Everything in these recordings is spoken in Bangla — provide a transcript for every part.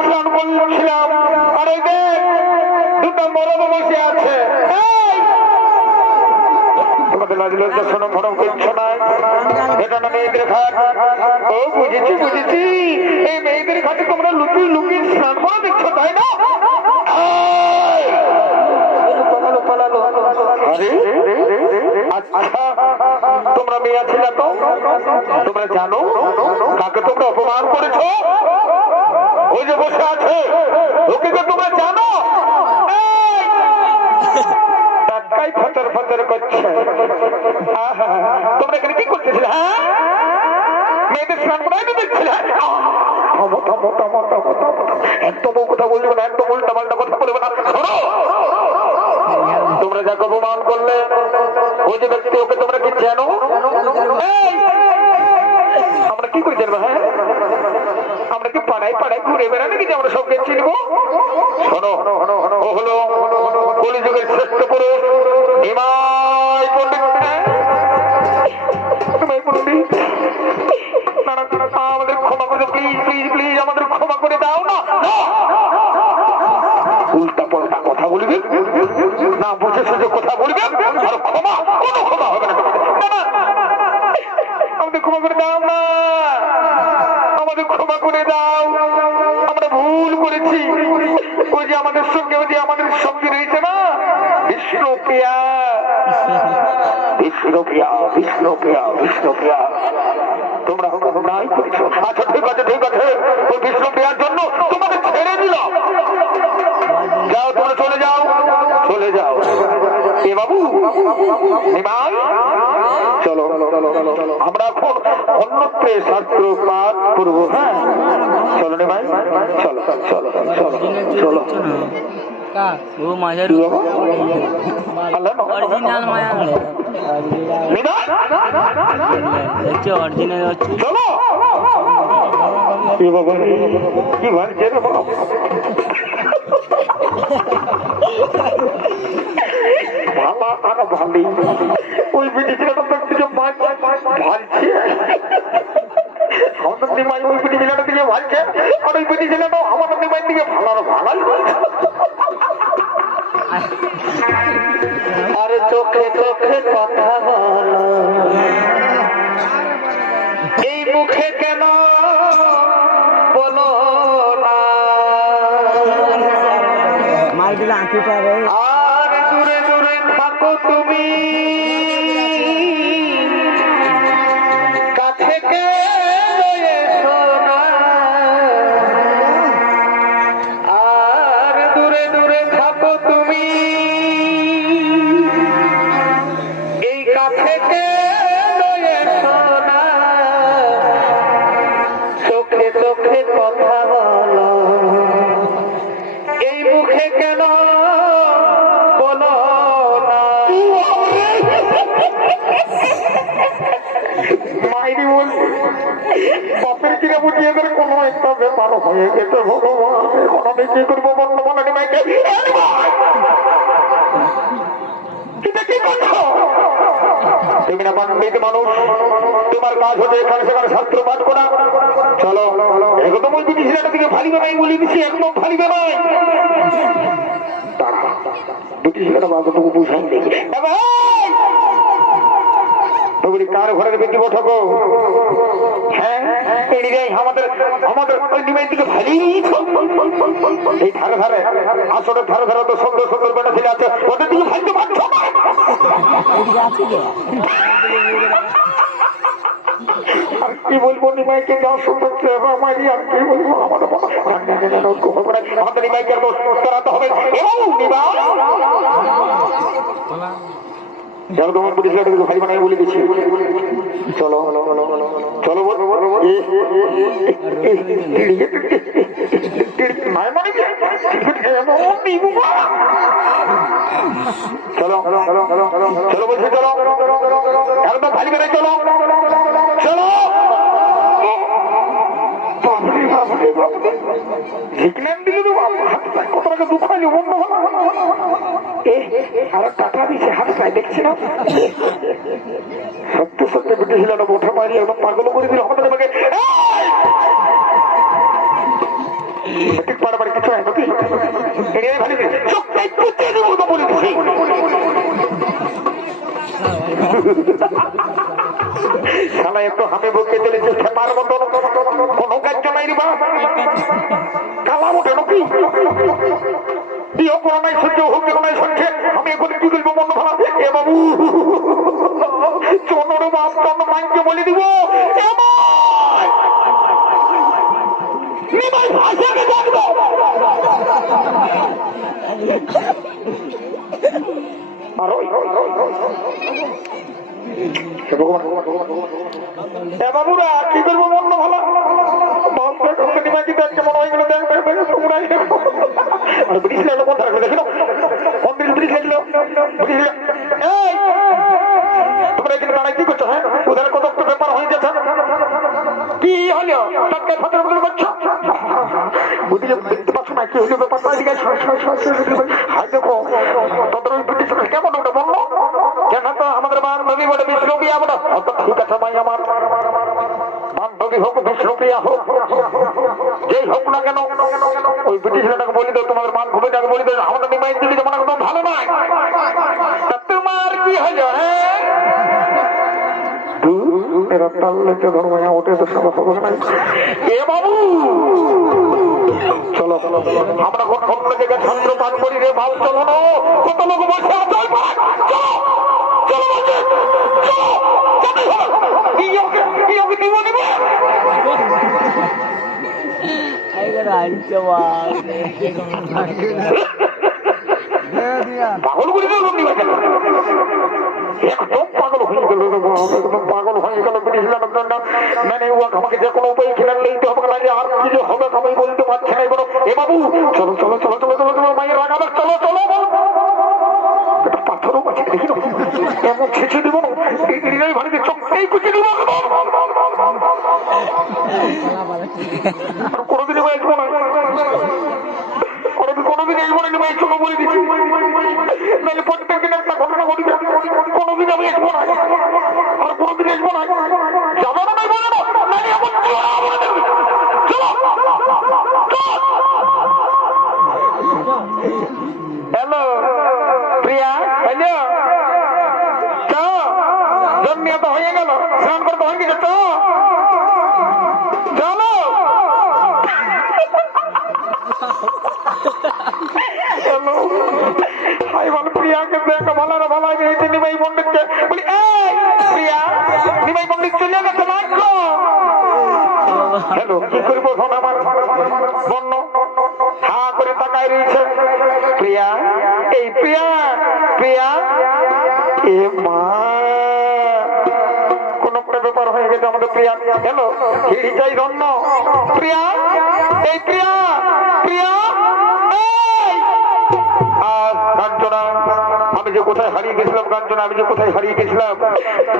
স্নান করছিলাম। আর দেখ দুটো মরম বসে আছে! তোমাদের লাজ লজ্জা, শোনো ফরম করছ না এটা না ও, বুঝেছি বুঝেছি। এই তোমরা লুকিয়ে লুকিয়ে স্নান করে তাই না? আরে তোমরা মেয়ে ছিল তো? তোমরা জানো? কাকে তোমরা অপমান করেছ? ওই যে বসে আছে। ওকে তো তোমরা জানো? তোমরা হ্যাঁ? একদম কথা একদম কথা না। তোমরা যাকে অপমান করলে ওই ব্যক্তি ওকে তোমরা কি জানো? আমরা কি করে জানব হ্যাঁ? আমরা কি পাড়ায় পাড়ায় ঘুরে বেড়ানো কি যে আমরা সবকে চিনব? শোনো হলো কলিযুগের শ্রেষ্ঠ পুরুষ নিমাই বিষ্ণুপ্রিয়া বিষ্ণুপ্রিয়া বিষ্ণুপ্রিয়া তোমরা নাই করেছ। আচ্ছা ঠিক আছে ঠিক আছে। ওই বিষ্ণুপ্রিয়ার জন্য তোমাদের ছেড়ে দিলাম। যাও, তোমরা চলে যাও। চলে যাও। এ বাবু চলো। আমরা এখন অন্যত্রে শাস্ত্র পাঠ করব হ্যাঁ? চলো, নিমাই। চলো চলো চলো চলো। কা ও মাঝার কি বাবা? আল্লাহ না। অরিজিনাল মায়া নিমাই হচ্ছে অরিজিনাল হচ্ছে চলো এ বাবা রে, কি ভাবছে রে বাবা বাবা আর ভালোই ওই বিটিছিটা তো থেকে মাছ ভালছে আমাদের নিমাই ওই বিটি ছেলেটা দিকে ভালছে আর ওই বিটি ছেলেটা আমাদের নিমাই দিকে ভালো আর ভালোই আরে চোখে চোখে কথা বলো। এই মুখে কেন বলো না? মার দিলে আঁকি পাবে। মাইরি বলছে বাপের কিনে বুঝি এদের কোনো একটা ব্যাপার হয়ে গেছে, ভগবান। এখন আমি কি করব বর্তমানে পাণ্ডিত মানুষ, তোমার কাজ হচ্ছে এখানে সেখানে শাস্ত্র পাঠ করা। চলো ওই ব্রিটিশ ছেলেটা দিকে ফালিবে নাই। বলে ব্রিটিশ ছেলেটা বাবাটুকু বুঝাই দেখি তুমি কার ঘরের বেটি বঠকো? হ্যাঁ আমাদের আমাদের নিমের দিকে ভারী এই ধারে ধারে, আসলে ধারে ধারে তো সুন্দর সুন্দর বেটা ছেলে আছে। ওদের দিকে এদিকে আছে কে বলব, নিমাইকে যা আমারই আর কি বলব? আমাদের হবে। যাও তোমার পুলিশ লাঠিকে ভাই বানাই বলে দিচ্ছি চলো চলো বল মানে। চলো চলো বলছি চলো একদম খালি করে চলো চলো। ঝিকনান দিলে তো কত টাকা দুঃখ হইল, বন্ধ হলো। আর টাকা দিছে না। সত্যি সত্যি, ব্রিটিশ ছেলেটা ওঠা মারি একদম পাগল করে দিল আমাদের আমাকে। ঠিক পাড়াপাড়ি কিছু হয় নাকি? এড়িয়ে চোখটাই কুচে দিব তো একটু হামে বকে চলেছে খেপার মতো। কোনো তোমরা কি হ্যাঁ ওদের কত একটা ব্যাপার হয়ে কি হলো? টাটকা ফাটার মতো করছ? বুঝি দেখতে পাচ্ছ না, কি হলো। হাই, দেখো কেমন ওটা বলল? কেন তো আমাদের বান্ধবী বলে বিষ্ণুপ্রিয়া বলো অত আছে ভাই আমার বান্ধবী হোক বিষ্ণুপ্রিয়া হোক যেই হোক না কেন ওই ব্রিটিশ ছেলেটাকে বলি দাও তোমাদের বান্ধবীটাকে বলি দাও আমাদের নিমাই দিদি যেমন একদম ভালো নয় তোমার কি হলো হ্যাঁ এরা টাল্লেতে ধর্ম ওঠে তো সব হবে না এ বাবু! চলো আমরা কোন অন্য ছাত্র পাঠ করি রে ভাব চলো কত লোক বসে আছে চলো! পাগল হয়ে গেল। পাগল মানে আমাকে যে কোনো উপায় খেলার লইতে হবে আর কি যে হবে আমি বলতে পারছি না এগুলো এ বাবু চলো চলো চলো চলো চলো চলো মায়ের রাগাবে চলো চলো ছেঁচে দিব হৃদয় ভালিতে চোখটাই কুচে দিব। কোনোদিন আসব না, কোনোদিন আসব না এবার চলো বলে দিচ্ছি। নাহলে প্রত্যেক দিন একটা ঘটনা ঘটবে। কোনোদিন আমি আসব না। আর কোনোদিন আসব না। যাব না বলে না নাহলে এমন চলো বলে দেবে চলো হ্যালো প্রিয়া হ্যালো চ জন্মিয়া তো হয়ে গেল। স্নান করতে হয়ে গেছে তো? চলো চলো বল, প্রিয়াকে দেখো ভালো না ভালো হয়ে গেছে নিমাই পণ্ডিতকে। প্রিয়া, নিমাই পণ্ডিত চলে গেছে না হ্যালো কি করব শোন আমার? বন্য করে তাকায় রয়েছে। প্রিয়া, এই প্রিয়া প্রিয়া, এ মা ব্যাপার আমাদের প্রিয়া। হ্যালো হিড়ি চাই রন্ন প্রিয়া, এই প্রিয়া প্রিয়া আর কাঞ্চনা, আমি যে কোথায় হারিয়ে গেছিলাম, কাঞ্চনা, আমি যে কোথায় হারিয়ে গেছিলাম,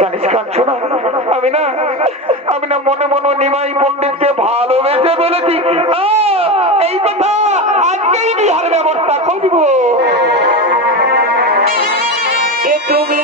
জানিস কাঞ্চনা, আমি না আমি না মনে মনে নিমাই পণ্ডিতকে ভালোবেসে ফেলেছি। এই কথা আজকেই বিহার ব্যবস্থা করব তুমি